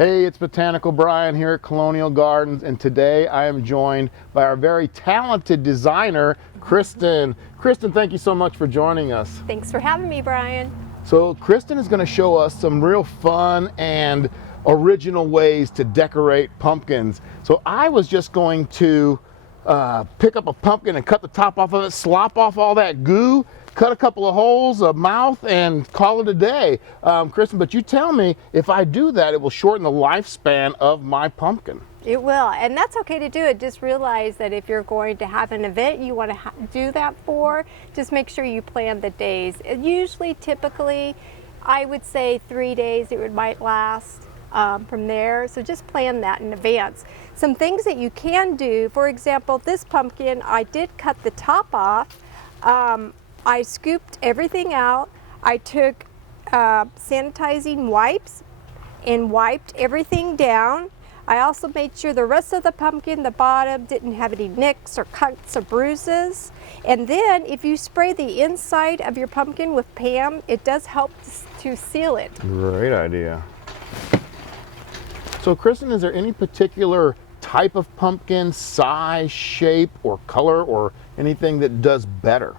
Hey, it's Botanical Brian here at Colonial Gardens, and today I am joined by our very talented designer, Kristen. Kristen, thank you so much for joining us. Thanks for having me, Brian. So Kristen is going to show us some real fun and original ways to decorate pumpkins. So I was just going to pick up a pumpkin and cut the top off of it, slop off all that goo, cut a couple of holes, a mouth, and call it a day. Kristen, but you tell me, if I do that, it will shorten the lifespan of my pumpkin. It will, and that's okay to do it. Just realize that if you're going to have an event you want to do that for, just make sure you plan the days. Typically, I would say 3 days it might last from there. So just plan that in advance. Some things that you can do, for example, this pumpkin, I did cut the top off. I scooped everything out. I took sanitizing wipes and wiped everything down. I also made sure the rest of the pumpkin, the bottom, didn't have any nicks or cuts or bruises. And then if you spray the inside of your pumpkin with Pam, it does help to seal it. Great idea. So Kristen, is there any particular type of pumpkin, size, shape, or color, or anything that does better?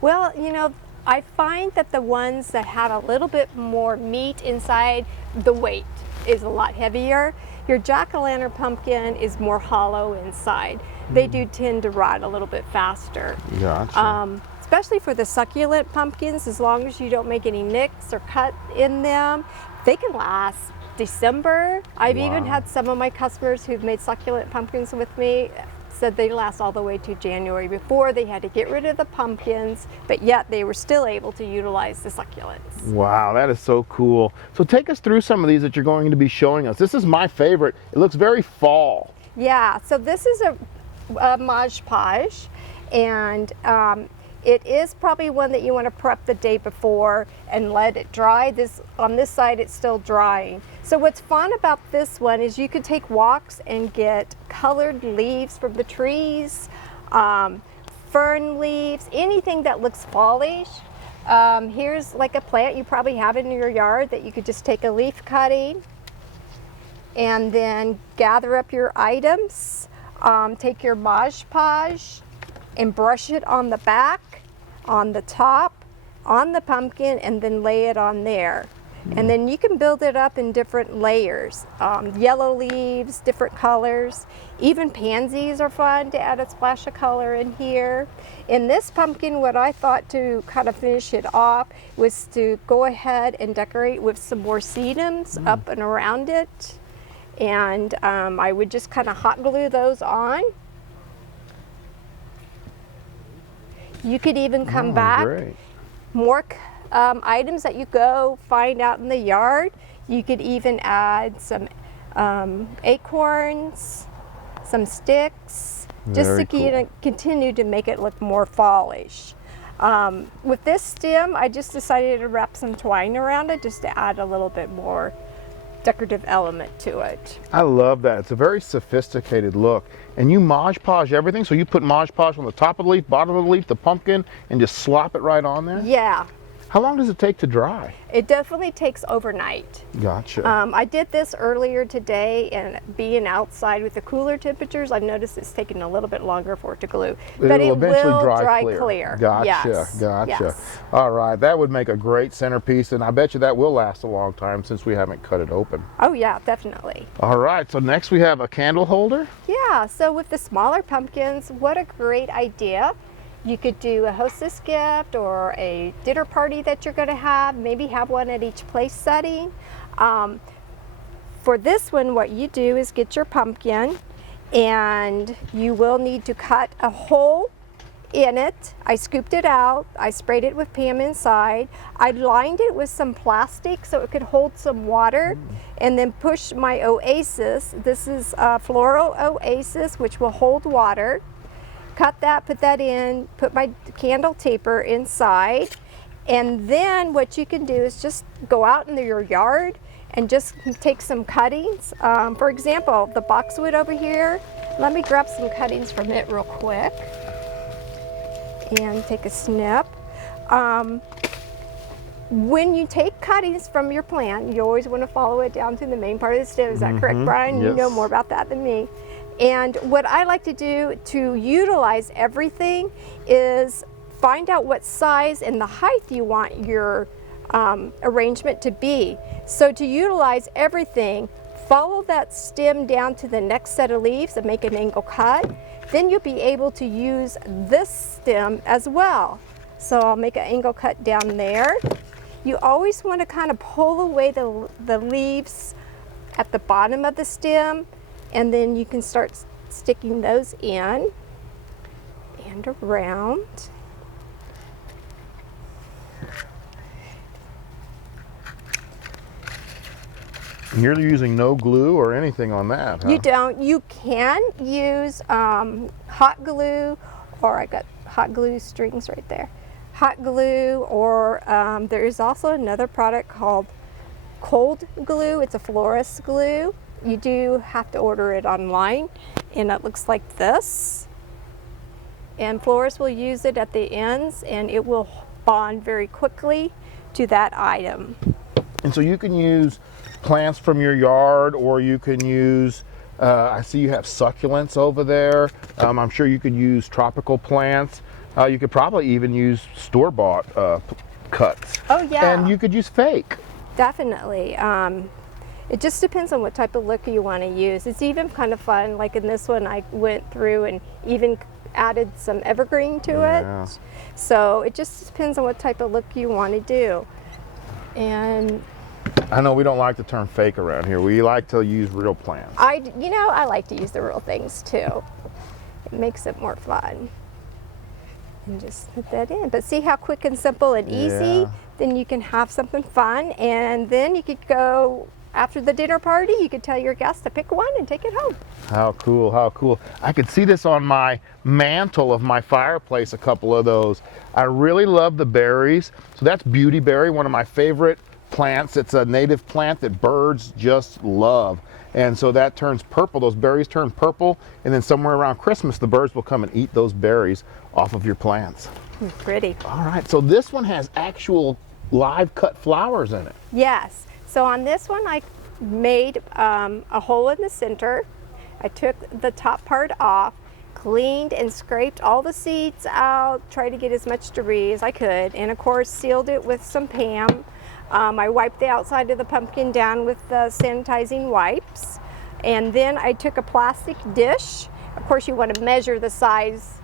Well, you know, I find that the ones that have a little bit more meat inside, the weight is a lot heavier. Your jack-o'-lantern pumpkin is more hollow inside. They do tend to rot a little bit faster. Gotcha. Especially for the succulent pumpkins, as long as you don't make any nicks or cut in them, they can last December. I've even had some of my customers who've made succulent pumpkins with me said they last all the way to January before they had to get rid of the pumpkins, but yet they were still able to utilize the succulents. Wow, that is so cool. So take us through some of these that you're going to be showing us. This is my favorite. It looks very fall. Yeah, so this is a Mod Podge, and it is probably one that you want to prep the day before and let it dry. On this side, it's still drying. So what's fun about this one is you could take walks and get colored leaves from the trees, fern leaves, anything that looks fallish. Here's like a plant you probably have in your yard that you could just take a leaf cutting and then gather up your items. Take your Mod Podge and brush it on the back, on the top, on the pumpkin, and then lay it on there. And then you can build it up in different layers. Yellow leaves, different colors. Even pansies are fun to add a splash of color in here. In this pumpkin, what I thought to kind of finish it off was to go ahead and decorate with some more sedums up and around it. And I would just kind of hot glue those on. You could even come back, more items that you go find out in the yard. You could even add some acorns, some sticks, just to continue to make it look more fallish. With this stem, I just decided to wrap some twine around it just to add a little bit more decorative element to it. I love that. It's a very sophisticated look. And you Mod Podge everything? So you put Mod Podge on the top of the leaf, bottom of the leaf, the pumpkin, and just slop it right on there? Yeah. How long does it take to dry? It definitely takes overnight. Gotcha. I did this earlier today, and being outside with the cooler temperatures, I've noticed it's taking a little bit longer for it to glue. But it will dry clear. Gotcha, yes. gotcha. Yes. All right, that would make a great centerpiece, and I bet you that will last a long time since we haven't cut it open. Oh yeah, definitely. All right, so next we have a candle holder. Yeah, so with the smaller pumpkins, what a great idea. You could do a hostess gift or a dinner party that you're going to have, maybe have one at each place setting. For this one, what you do is get your pumpkin, and you will need to cut a hole in it. I scooped it out, I sprayed it with Pam inside, I lined it with some plastic so it could hold some water, and then push my Oasis. This is Floral Oasis, which will hold water. Cut that, put that in, put my candle taper inside, and then what you can do is just go out into your yard and just take some cuttings. For example, the boxwood over here, let me grab some cuttings from it real quick and take a snip. When you take cuttings from your plant, you always want to follow it down to the main part of the stem. Is that correct, Brian? Yes. You know more about that than me. And what I like to do to utilize everything is find out what size and the height you want your arrangement to be. So to utilize everything, follow that stem down to the next set of leaves and make an angle cut. Then you'll be able to use this stem as well. So I'll make an angle cut down there. You always want to kind of pull away the leaves at the bottom of the stem, and then you can start sticking those in and around. You're using no glue or anything on that, huh? You don't. You can use hot glue, or I got hot glue strings right there. Hot glue, or there is also another product called cold glue. It's a florist glue. You do have to order it online, and it looks like this. And florists will use it at the ends, and it will bond very quickly to that item. And so you can use plants from your yard, or you can use, I see you have succulents over there. I'm sure you could use tropical plants. You could probably even use store-bought cuts. Oh yeah. And you could use fake. Definitely. It just depends on what type of look you want to use. It's even kind of fun, like in this one I went through and even added some evergreen to it. So it just depends on what type of look you want to do. And I know we don't like the term fake around here. We like to use real plants. I like to use the real things too. It makes it more fun. And just put that in. But see how quick and simple and easy? Yeah. Then you can have something fun, and then you could go after the dinner party, you could tell your guests to pick one and take it home. How cool, how cool. I could see this on my mantle of my fireplace, a couple of those. I really love the berries. So that's beautyberry, one of my favorite plants. It's a native plant that birds just love. And so that turns purple, those berries turn purple, and then somewhere around Christmas, the birds will come and eat those berries off of your plants. Pretty. All right, so this one has actual live cut flowers in it. Yes. So on this one, I made a hole in the center. I took the top part off, cleaned and scraped all the seeds out, tried to get as much debris as I could, and of course sealed it with some PAM. I wiped the outside of the pumpkin down with the sanitizing wipes, and then I took a plastic dish. Of course, you want to measure the size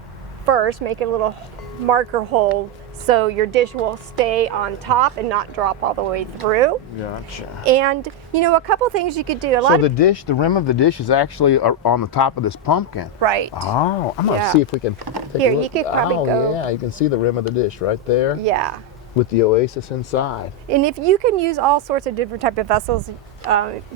first, make a little marker hole so your dish will stay on top and not drop all the way through. Gotcha. And you know, a couple things you could do. So the rim of the dish is actually on the top of this pumpkin. Right. Oh, I'm gonna Yeah. see if we can take Here, a look. you could probably go. Yeah, you can see the rim of the dish right there Yeah. with the oasis inside. And if you can use all sorts of different type of vessels,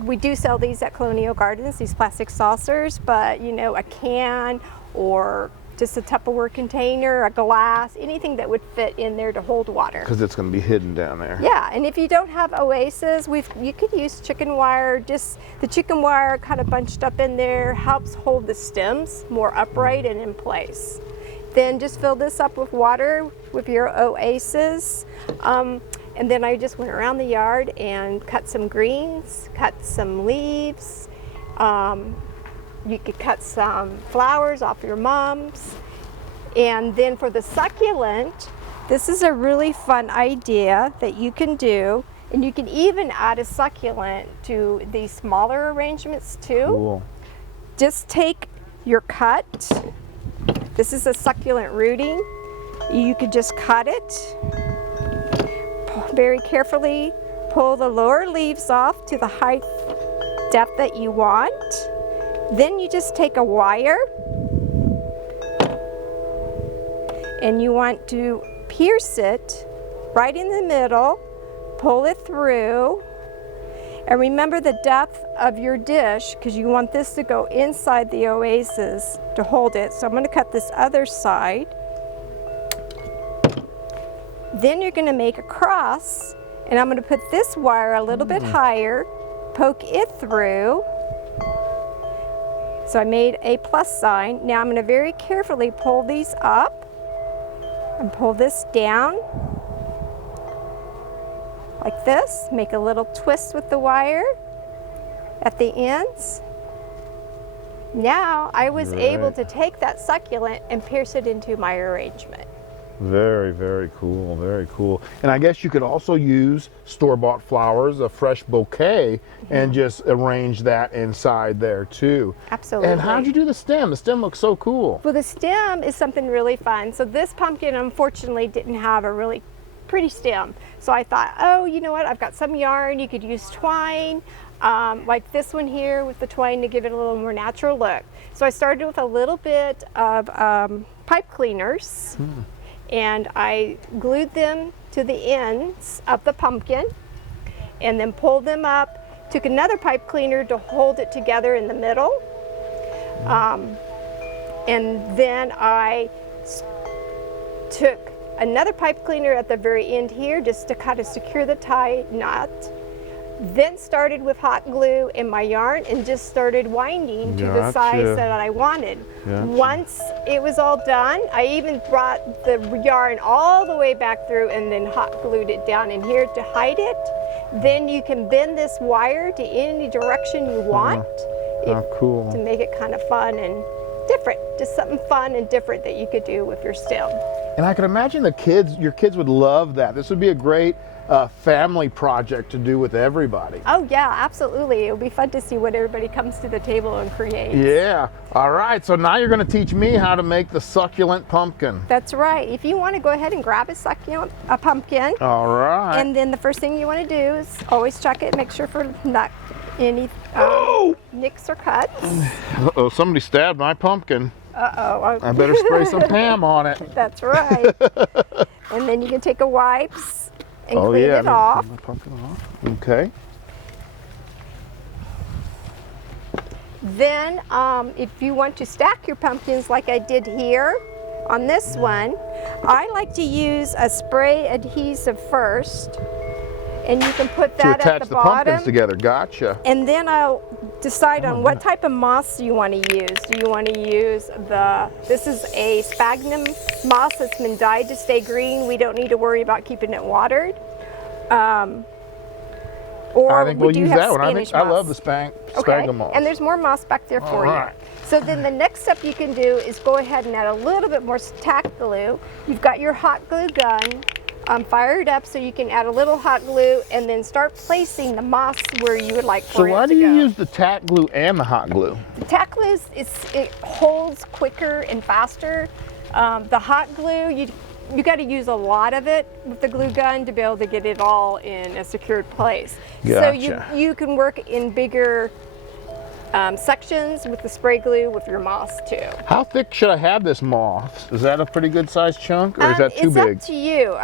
we do sell these at Colonial Gardens, these plastic saucers, but you know, a can or just a Tupperware container, a glass, anything that would fit in there to hold water. Because it's going to be hidden down there. Yeah, and if you don't have oasis, you could use chicken wire. Just the chicken wire kind of bunched up in there helps hold the stems more upright and in place. Then just fill this up with water with your oasis. And then I just went around the yard and cut some greens, cut some leaves. You could cut some flowers off your mums. And then for the succulent, this is a really fun idea that you can do. And you can even add a succulent to these smaller arrangements too. Cool. Just take your cut. This is a succulent rooting. You could just cut it. Very carefully pull the lower leaves off to the height depth that you want. Then you just take a wire and you want to pierce it right in the middle, pull it through, and remember the depth of your dish because you want this to go inside the oasis to hold it. So I'm going to cut this other side. Then you're going to make a cross, and I'm going to put this wire a little bit higher, poke it through. So I made a plus sign. Now I'm going to very carefully pull these up and pull this down. like this. Make a little twist with the wire at the ends. Now I was able to take that succulent and pierce it into my arrangement. Very, very cool, very cool. And I guess you could also use store-bought flowers, a fresh bouquet, and just arrange that inside there too. Absolutely. And how'd you do the stem? The stem looks so cool. Well, the stem is something really fun. So this pumpkin unfortunately didn't have a really pretty stem. So I thought, oh, you know what? I've got some yarn. You could use twine, like this one here with the twine to give it a little more natural look. So I started with a little bit of pipe cleaners. And I glued them to the ends of the pumpkin and then pulled them up, took another pipe cleaner to hold it together in the middle. And then I took another pipe cleaner at the very end here just to kind of secure the tie knot. Then started with hot glue in my yarn and just started winding to the size that I wanted. Once it was all done, I even brought the yarn all the way back through and then hot glued it down in here to hide it. Then you can bend this wire to any direction you want. Cool. To make it kind of fun and different. Just something fun and different that you could do with your stem. And I can imagine your kids would love that. This would be a great family project to do with everybody. Oh yeah, absolutely. It'll be fun to see what everybody comes to the table and creates. Yeah. All right. So now you're going to teach me how to make the succulent pumpkin. That's right. If you want to go ahead and grab a pumpkin. All right. And then the first thing you want to do is always check it, make sure for not any nicks or cuts. Uh-oh, somebody stabbed my pumpkin. Uh-oh. I better spray some Pam on it. That's right. And then you can take a wipes and clean it off. Clean my pumpkin off. Okay. Then if you want to stack your pumpkins like I did here on this one, I like to use a spray adhesive first. And you can put that to at attach the the bottom. pumpkins together. Gotcha. And then I'll decide on what type of moss you want to use. Do you want to use this is a sphagnum moss that's been dyed to stay green. We don't need to worry about keeping it watered. Or I think we'll use that one. I love the sphagnum moss. And there's more moss back there for you. So then the next step you can do is go ahead and add a little bit more tack glue. You've got your hot glue gun. Fire it up so you can add a little hot glue and then start placing the moss where you would like for it to go. So why do you use the tack glue and the hot glue? The tack glue, it holds quicker and faster. The hot glue, you got to use a lot of it with the glue gun to be able to get it all in a secured place. Gotcha. So you can work in bigger sections with the spray glue with your moss too. How thick should I have this moss? Is that a pretty good sized chunk, or is that too big? It's up to you.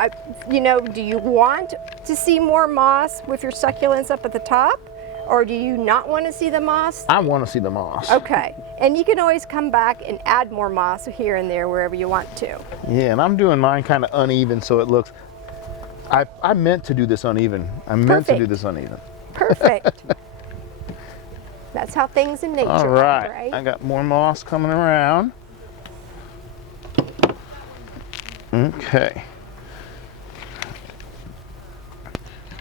Do you want to see more moss with your succulents up at the top, or do you not want to see the moss? I want to see the moss. Okay, and you can always come back and add more moss here and there wherever you want to. Yeah, and I'm doing mine kind of uneven so it looks, I meant to do this uneven. I meant to do this uneven. Perfect. That's how things in nature All are, right. right? I got more moss coming around. Okay.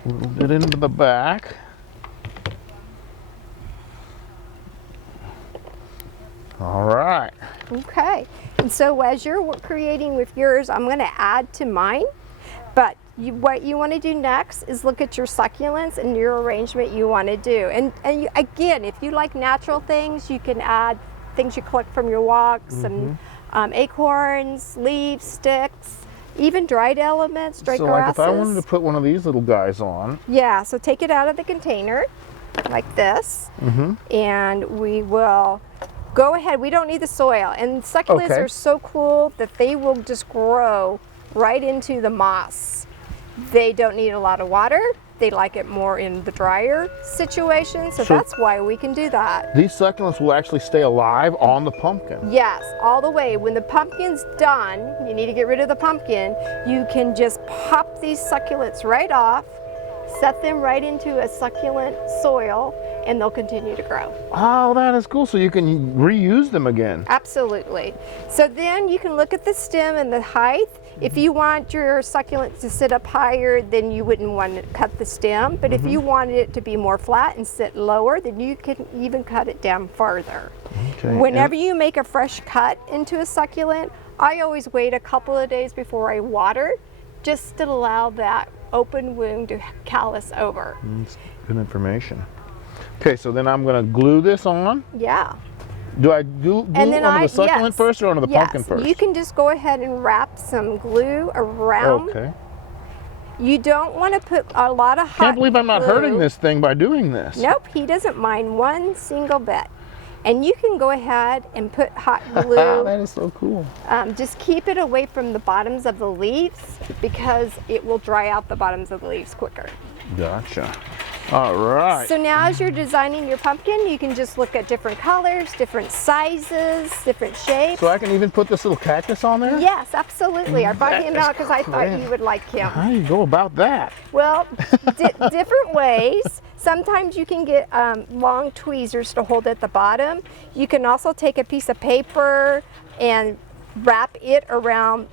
A little bit into the back. All right. Okay. And so as you're creating with yours, I'm going to add to mine. But what you want to do next is look at your succulents and your arrangement you want to do. And again, if you like natural things, you can add things you collect from your walks, some acorns, leaves, sticks, even dried elements, dried grasses. So like if I wanted to put one of these little guys on. Yeah, so take it out of the container like this, and we will go ahead. We don't need the soil. And succulents are so cool that they will just grow right into the moss. They don't need a lot of water. They like it more in the drier situation, so that's why we can do that. These succulents will actually stay alive on the pumpkin. Yes, all the way. When the pumpkin's done, you need to get rid of the pumpkin, you can just pop these succulents right off, set them right into a succulent soil, and they'll continue to grow. Oh, that is cool. So you can reuse them again. Absolutely. So then you can look at the stem and the height. If you want your succulent to sit up higher, then you wouldn't want to cut the stem. But if you wanted it to be more flat and sit lower, then you can even cut it down farther. Okay. Whenever you make a fresh cut into a succulent, I always wait a couple of days before I water, just to allow that open wound to callus over. That's good information. Okay, so then I'm going to glue this on. Yeah. Do I glue onto the succulent first or onto the pumpkin first? You can just go ahead and wrap some glue around. Okay. You don't want to put a lot of hot Can't believe I'm not glue. hurting this thing by doing this. Nope, he doesn't mind one single bit. And you can go ahead and put hot glue. That is so cool. Just keep it away from the bottoms of the leaves because it will dry out the bottoms of the leaves quicker. Gotcha. All right. So now as you're designing your pumpkin, you can just look at different colors, different sizes, different shapes. So I can even put this little cactus on there? Yes, absolutely. I brought him That is out because I thought you would like him. How do you go about that? Well, different ways. Sometimes you can get long tweezers to hold at the bottom. You can also take a piece of paper and wrap it around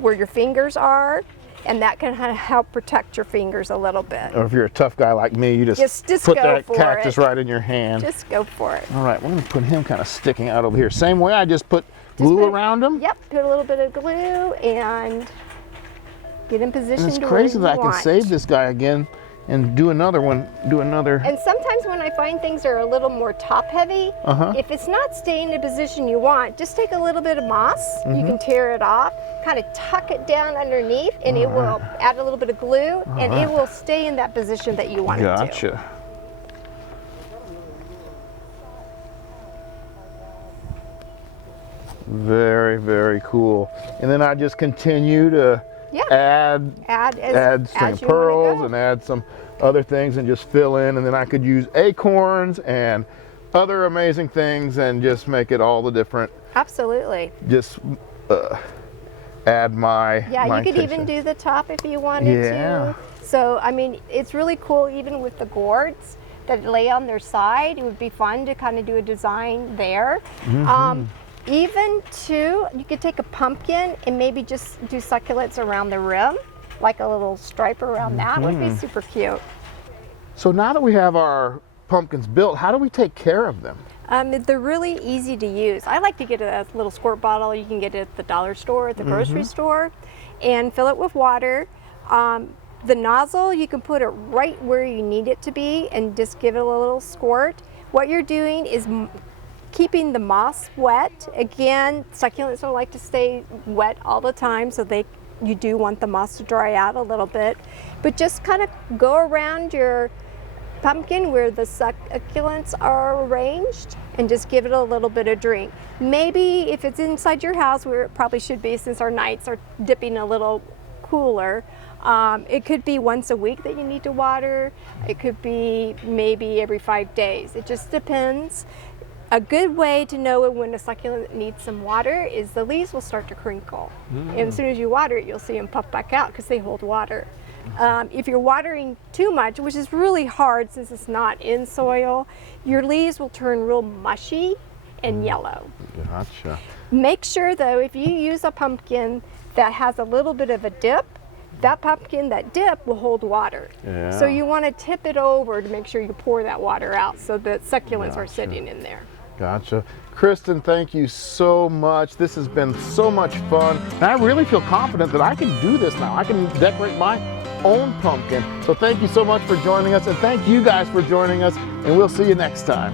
where your fingers are, and that can kind of help protect your fingers a little bit. Or if you're a tough guy like me, you just go put that for cactus it. right in your hand. Just go for it. All right, we're going to put him kind of sticking out over here. Same way I just put glue around him? Yep, put a little bit of glue and get in position. And it's to crazy where that you I can want. save this guy again and do another one, And sometimes when I find things are a little more top heavy, if it's not staying in the position you want, just take a little bit of moss, you can tear it off, kind of tuck it down underneath, and it will add a little bit of glue, and it will stay in that position that you want it to. Gotcha. Very, very cool. And then I just continue to add string of pearls and add some other things and just fill in, and then I could use acorns and other amazing things and just make it all the different. Absolutely. Just add my you could even do the top if you wanted to. So I mean, it's really cool even with the gourds that lay on their side. It would be fun to kind of do a design there. Even too, you could take a pumpkin and maybe just do succulents around the rim, like a little stripe around that would be super cute. So now that we have our pumpkins built, how do we take care of them? They're really easy to use. I like to get a little squirt bottle. You can get it at the dollar store, at the grocery store, and fill it with water. The nozzle, you can put it right where you need it to be and just give it a little squirt. What you're doing is keeping the moss wet. Again, succulents don't like to stay wet all the time, so you do want the moss to dry out a little bit. But just kind of go around your pumpkin where the succulents are arranged and just give it a little bit of drink. Maybe if it's inside your house, where it probably should be since our nights are dipping a little cooler, it could be once a week that you need to water. It could be maybe every 5 days. It just depends. A good way to know when a succulent needs some water is the leaves will start to crinkle. And as soon as you water it, you'll see them puff back out because they hold water. If you're watering too much, which is really hard since it's not in soil, your leaves will turn real mushy and yellow. Gotcha. Make sure though, if you use a pumpkin that has a little bit of a dip, that pumpkin, that dip will hold water. So you want to tip it over to make sure you pour that water out so that succulents are sitting in there. Gotcha. Kristen, thank you so much. This has been so much fun. And I really feel confident that I can do this now. I can decorate my own pumpkin. So thank you so much for joining us, and thank you guys for joining us, and we'll see you next time.